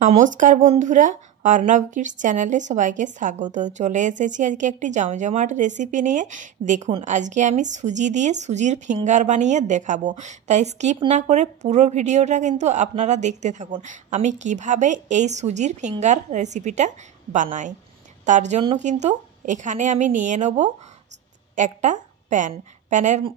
নমস্কার বন্ধুরা, অর্ণব কিডস চ্যানেলে সবাইকে স্বাগত। চলে এসেছি আজকে একটি জমজমাট রেসিপি নিয়ে। দেখুন, আজকে আমি সুজি দিয়ে সুজির ফিঙ্গার বানিয়ে দেখাবো, তাই স্কিপ না করে পুরো ভিডিওটা কিন্তু আপনারা দেখতে থাকুন আমি কিভাবে এই সুজির ফিঙ্গার রেসিপিটা বানাই। তার জন্য কিন্তু এখানে আমি নিয়ে নেব একটা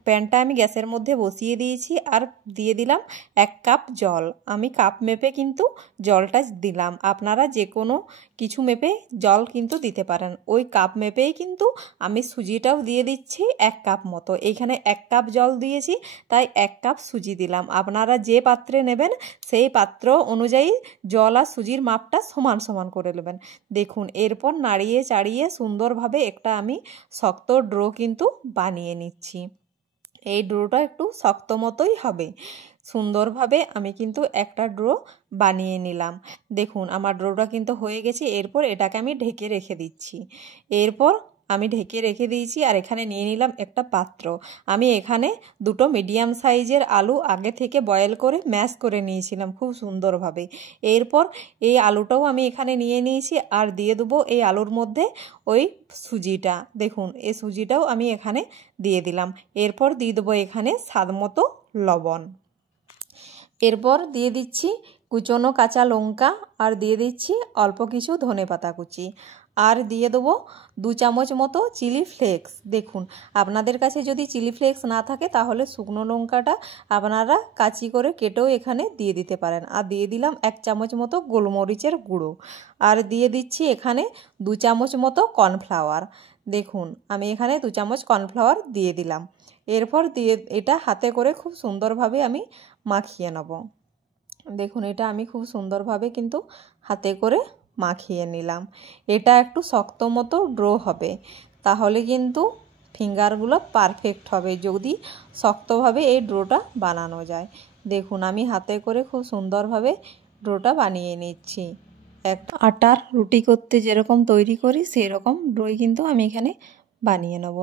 প্যানটা আমি গ্যাসের মধ্যে বসিয়ে দিয়েছি আর দিয়ে দিলাম 1 কাপ জল। আমি কাপ মেপে কিন্তু জলটা দিলাম, আপনারা যে কোনো কিছু মেপে জল কিন্তু দিতে পারেন। ওই কাপ মেপেই কিন্তু আমি সুজিটাও দিয়ে দিচ্ছি 1 কাপ মতো। এইখানে 1 কাপ জল দিয়েছি, তাই 1 কাপ সুজি দিলাম। আপনারা যে পাত্রে নেবেন সেই পাত্র অনুযায়ী জল আর সুজির মাপটা সমান সমান করে নেবেন। দেখুন, এরপর নাড়িয়ে চাড়িয়ে সুন্দরভাবে একটা আমি শক্ত ডো কিন্তু বানিয়ে নিচ্ছি। এই ডোটা একটু শক্ত মতোই হবে। সুন্দরভাবে আমি কিন্তু একটা ডো বানিয়ে নিলাম। দেখুন, আমার ডোটা কিন্তু হয়ে গেছে। এরপর এটাকে আমি ঢেকে রেখে দিচ্ছি। এরপর আমি ঢেকে রেখে দিয়েছি আর এখানে নিয়ে নিলাম একটা পাত্র। আমি এখানে 2টো মিডিয়াম সাইজের আলু আগে থেকে বয়েল করে ম্যাশ করে নিয়েছিলাম খুব সুন্দরভাবে। এরপর এই আলুটাও আমি এখানে নিয়ে নিয়েছি আর দিয়ে দেবো এই আলুর মধ্যে ওই সুজিটা। দেখুন, এই সুজিটাও আমি এখানে দিয়ে দিলাম। এরপর দিয়ে দেবো এখানে স্বাদ মতো লবণ। এরপর দিয়ে দিচ্ছি কুচনো কাঁচা লঙ্কা আর দিয়ে দিচ্ছি অল্প কিছু ধনেপাতা কুচি আর দিয়ে দেবো 2 চামচ মতো চিলি ফ্লেক্স। দেখুন, আপনাদের কাছে যদি চিলি ফ্লেক্স না থাকে তাহলে শুকনো লঙ্কাটা আপনারা কাঁচি করে কেটেও এখানে দিয়ে দিতে পারেন। আর দিয়ে দিলাম 1 চামচ মতো গোলমরিচের গুঁড়ো আর দিয়ে দিচ্ছি এখানে 2 চামচ মতো কর্নফ্লাওয়ার। দেখুন, আমি এখানে 2 চামচ কর্নফ্লাওয়ার দিয়ে দিলাম। এরপর দিয়ে এটা হাতে করে খুব সুন্দরভাবে আমি মাখিয়ে নেব। দেখুন, এটা আমি খুব সুন্দরভাবে কিন্তু হাতে করে মাখিয়ে নিলাম। এটা একটু শক্ত মতো ডো হবে, তাহলে কিন্তু ফিঙ্গারগুলো পারফেক্ট হবে যদি শক্তভাবে এই ডোটা বানানো যায়। দেখুন, আমি হাতে করে খুব সুন্দরভাবে ডোটা বানিয়ে নিচ্ছি। একটা আটার রুটি করতে যেরকম তৈরি করি সেই রকম ডোই কিন্তু আমি এখানে বানিয়ে নেব।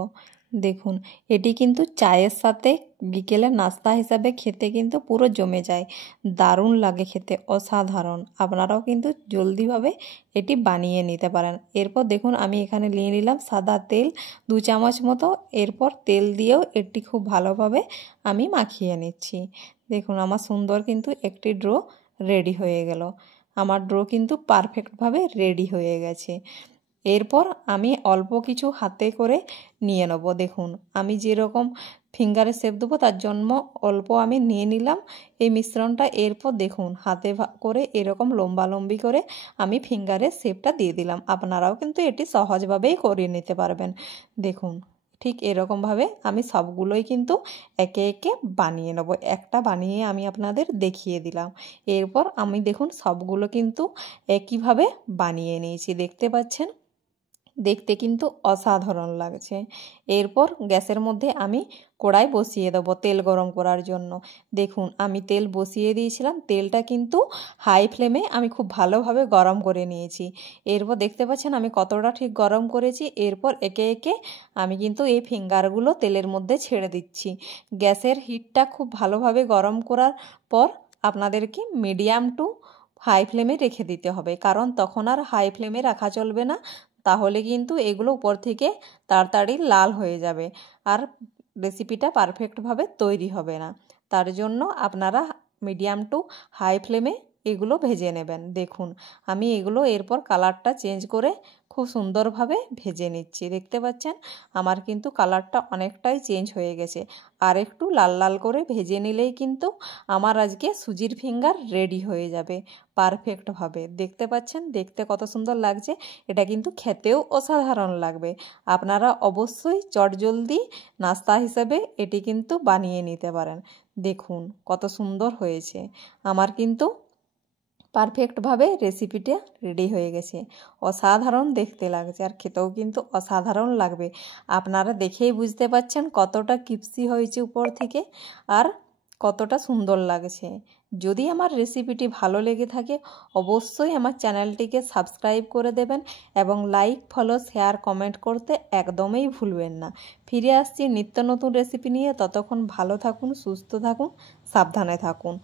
দেখুন, এটি কিন্তু চায়ের সাথে বিকেলে নাস্তা হিসাবে খেতে কিন্তু পুরো জমে যায়, দারুণ লাগে খেতে, অসাধারণ। আপনারাও কিন্তু জলদিভাবে এটি বানিয়ে নিতে পারেন। এরপর দেখুন, আমি এখানে নিয়ে নিলাম সাদা তেল 2 চামচ মতো। এরপর তেল দিয়েও এটি খুব ভালোভাবে আমি মাখিয়ে নিচ্ছি। দেখুন, আমার সুন্দর কিন্তু একটি ডো রেডি হয়ে গেল। আমার ডো কিন্তু পারফেক্টভাবে রেডি হয়ে গেছে। এরপর আমি অল্প কিছু হাতে করে নিয়ে নেব। দেখুন, আমি যেরকম ফিঙ্গারে শেপ দেবো তার জন্য অল্প আমি নিয়ে নিলাম এই মিশ্রণটা। এরপর দেখুন, হাতে করে এরকম লম্বালম্বি করে আমি ফিঙ্গারের শেপটা দিয়ে দিলাম। আপনারাও কিন্তু এটি সহজভাবেই করে নিতে পারবেন। দেখুন, ঠিক এরকমভাবে আমি সবগুলোই কিন্তু একে একে বানিয়ে নেব। একটা বানিয়ে আমি আপনাদের দেখিয়ে দিলাম। এরপর আমি দেখুন সবগুলো কিন্তু একইভাবে বানিয়ে নিয়েছি, দেখতে পাচ্ছেন। দেখতে কিন্তু অসাধারণ লাগছে। এরপর গ্যাসের মধ্যে আমি কড়াই বসিয়ে দেবো তেল গরম করার জন্য। দেখুন, আমি তেল বসিয়ে দিয়েছিলাম, তেলটা কিন্তু হাই ফ্লেমে আমি খুব ভালোভাবে গরম করে নিয়েছি। এরপর দেখতে পাচ্ছেন আমি কতটা ঠিক গরম করেছি। এরপর একে একে আমি কিন্তু এই ফিঙ্গারগুলো তেলের মধ্যে ছেড়ে দিচ্ছি। গ্যাসের হিটটা খুব ভালোভাবে গরম করার পর আপনাদেরকে মিডিয়াম টু হাই ফ্লেমে রেখে দিতে হবে, কারণ তখন আর হাই ফ্লেমে রাখা চলবে না, তাহলে কিন্তু এগুলো উপর থেকে তাড়াতাড়ি লাল হয়ে যাবে আর রেসিপিটা পারফেক্টভাবে তৈরি হবে না। তার জন্য আপনারা মিডিয়াম টু হাই ফ্লেমে এগুলো ভেজে নেবেন। দেখুন, আমি এগুলো এরপর কালারটা চেঞ্জ করে খুব সুন্দরভাবে ভেজে নিচ্ছি। দেখতে পাচ্ছেন আমার কিন্তু কালারটা অনেকটাই চেঞ্জ হয়ে গেছে। আর একটু লাল লাল করে ভেজে নিলেই কিন্তু আমার আজকে সুজির ফিঙ্গার রেডি হয়ে যাবে পারফেক্টভাবে। দেখতে পাচ্ছেন দেখতে কত সুন্দর লাগছে। এটা কিন্তু খেতেও অসাধারণ লাগবে। আপনারা অবশ্যই চটজলদি নাস্তা হিসেবে এটি কিন্তু বানিয়ে নিতে পারেন। দেখুন কত সুন্দর হয়েছে। আমার কিন্তু পারফেক্টভাবে রেসিপিটা রেডি হয়ে গেছে। অসাধারণ দেখতে লাগছে আর খেতেও কিন্তু অসাধারণ লাগবে। আপনারা দেখেই বুঝতে পারছেন কতটা ক্রিস্পি হয়েছে উপর থেকে আর কতটা সুন্দর লাগছে। যদি আমার রেসিপিটি ভালো লেগে থাকে অবশ্যই আমার চ্যানেলটিকে সাবস্ক্রাইব করে দেবেন এবং লাইক, ফলো, শেয়ার, কমেন্ট করতে একদমই ভুলবেন না। ফিরে আসছি নিত্য নতুন রেসিপি নিয়ে। ততক্ষণ ভালো থাকুন, সুস্থ থাকুন, সাবধানে থাকুন।